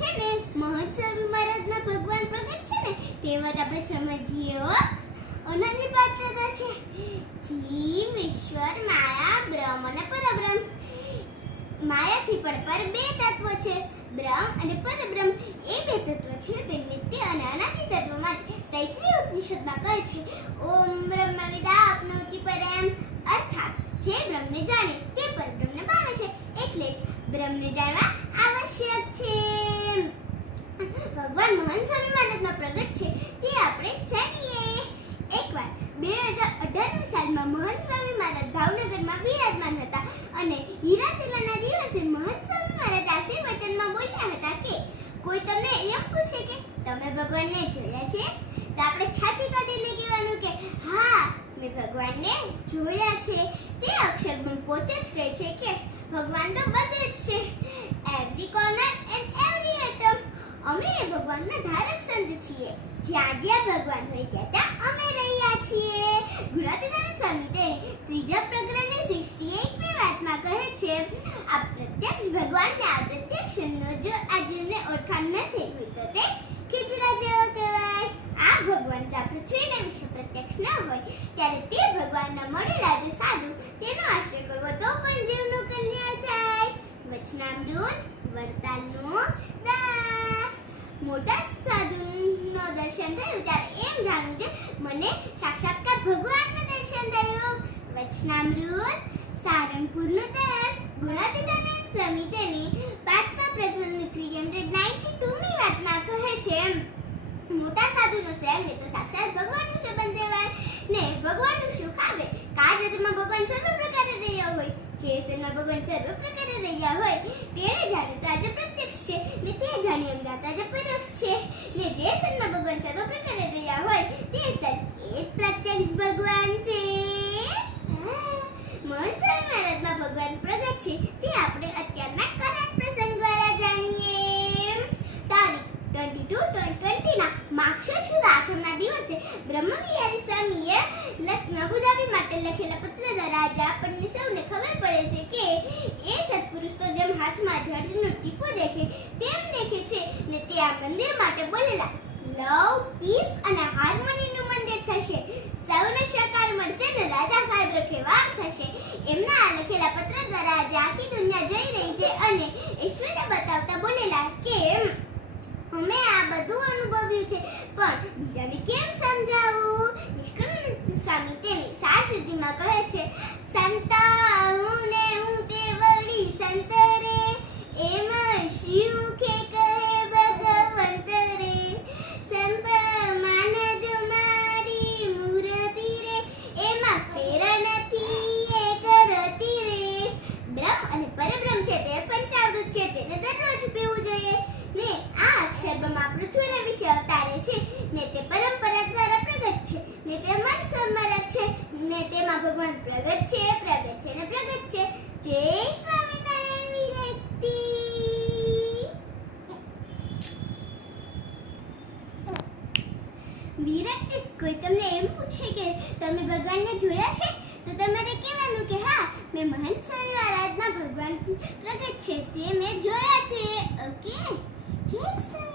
છે ને મહંત સ્વામી મહારાજના ભગવાન પ્રગટ છે ને તે વાત આપણે સમજીએ હો. અનન્ય પાત્રતા છે જીવ, ઈશ્વર, માયા, બ્રહ્મ અને પરબ્રહ્મ. માયાથી પણ પર બે તત્વો છે. બ્રહ્મ અને પરબ્રહ્મ એ બે તત્વ છે તે નિત્ય અને અનાદિ તત્વમાં તૈત્રીય ઉપનિષદમાં કહે છે ઓમ બ્રહ્મ વિદાપ્નોતિ પરમ, અર્થાત જે બ્રહ્મને જાણે તે પરબ્રહ્મને પામે છે. એટલે જ બ્રહ્મને જાણવા આવશ્યક છે. ભગવાન મહંત સ્વામી મહારાજમાં પ્રગટ છે તે આપણે જાણીએ. એકવાર 2018ની સાલમાં મહંત સ્વામી મહારાજ ભાવનગરમાં વિરાજમાન હતા અને હીરા તિલકના દિવસે મહંત સ્વામી મહારાજ આશીર્વચનમાં બોલ્યા હતા કે કોઈ તમને એમ પૂછે કે તમે ભગવાનને જોયા છે તો આપણે છાતી કાઢીને કહેવાનું કે હા મેં ભગવાનને જોયા છે. તે અક્ષરગુણ પોતે જ કહે છે કે ભગવાન તો બધે જ છે, every corner and every atom. અમે એ ભગવાનના ધારક સંત છીએ. જ્યાં જ્યાં ભગવાન હોય ત્યાં અમે રહ્યા છીએ. ગુણાતીતાનંદ સ્વામી તેની ત્રીજા પ્રકરણની 68મી વાતમાં કહે છે આ પ્રત્યક્ષ ભગવાનને આ પ્રત્યક્ષનો જો આ જીવને ઓળખાણ નથી હોય તો તે ખીચડા જેવો કહેવાય. આ ભગવાન જો પૃથ્વીના વિશે પ્રત્યક્ષ ન હોય ત્યારે તે ભગવાનના મળેલા જે સાધુ તેનો આશ્રય કરવો તો પણ જીવનું કલ્યાણ થાય. વચનામૃત વરદાનનું દાસ. મોટા સાધુનો દર્શન થયું ત્યારે એમ જાણવું છે મને સાક્ષાત્કાર ભગવાનનું દર્શન થયું. વચનામૃત સારંગપુરનું દાસ. ગુણાતીતાનંદ સ્વામી તેની 5મા પ્રકરણની 392મી વાતમાં કહે છે મોટા સાધુનો સંગ તો સાક્ષાત ભગવાનનો સંબંધ કહેવાય ને ભગવાનનું સુખ આવે કાજમાં ભગવાન સર્વ પ્રકારે રહ્યા હોય. જે સનમાં ભગવાન સર્વ પ્રકારે રહ્યા હોય તેને જાણે તો આજે પ્રત્યક્ષ છે ને તે જાણે એમ રાત આજે પરોક્ષ છે ને જે સનમાં ભગવાન સર્વ પ્રકારે રહ્યા હોય તે સન એ પ્રત્યક્ષ ભગવાન છે. મહંત સ્વામી મહારાજમાં ભગવાન પ્રગટ છે તે આપણે અત્યારના કરંટ પ્રસંગ દ્વારા જાણીએ. તારીખ 22/20 માક્ષર સુદ 8મના દિવસે બ્રહ્મવિહારી સ્વામીએ અબુધાબી માટે લખેલા પત્ર દ્વારા આજે આપણને સૌને ખબર પડે છે કે એ સત્પુરુષ તો જેમ હાથમાં ઝાડનો ટીપો દેખે તેમ દેખે છે ને તે આ મંદિર માટે બોલેલા લવ, પીસ અને હાર્મોનીનું મંદિર થશે. સૌને સહકાર મળશે ને રાજા સાહેબ રખેવાળ થશે. એમના આ લખેલા પત્ર દ્વારા આજે આખી દુનિયા જઈ રહી છે અને ઈશ્વરને બતાવતા બોલેલા કે અમે આ બધું અનુભવ્યું છે પણ બીજાને કેમ સમજાવવું. નિષ્કળાનંદ સ્વામી તેની સાર સિદ્ધિમાં કહે છે સંતા હું ને હું તે વળી સંત રે એમાં શિવ કે કહે ભગવંત રે સંત માનજો મારી મૂર્તિ રે એમાં ફેર નથી એક રતી રે. બ્રહ્મ અને પરબ્રહ્મ છે તે પંચામૃત છે તેને દરરોજ પીવું જોઈએ ને આ અક્ષર બ્રહ્મા પૃથ્વીના વિશે અવતારે છે ને તે પરંપરા દ્વારા પ્રગટ છે ને તે મન સમરત છે ને તેમાં ભગવાન પ્રગટ છે ને પ્રગટ છે. જય સ્વામિનારાયણ વિરક્તિ. વિરક્તિ. કોઈ તમને એમ પૂછે કે તમે ભગવાનને જોયા છે તો તમારે કહેવાનું કે હા મેં મહંત સ્વામી મહારાજના ભગવાન પ્રગટ છે તે મેં જોયા છે. ઓકે. જય સ્વામી.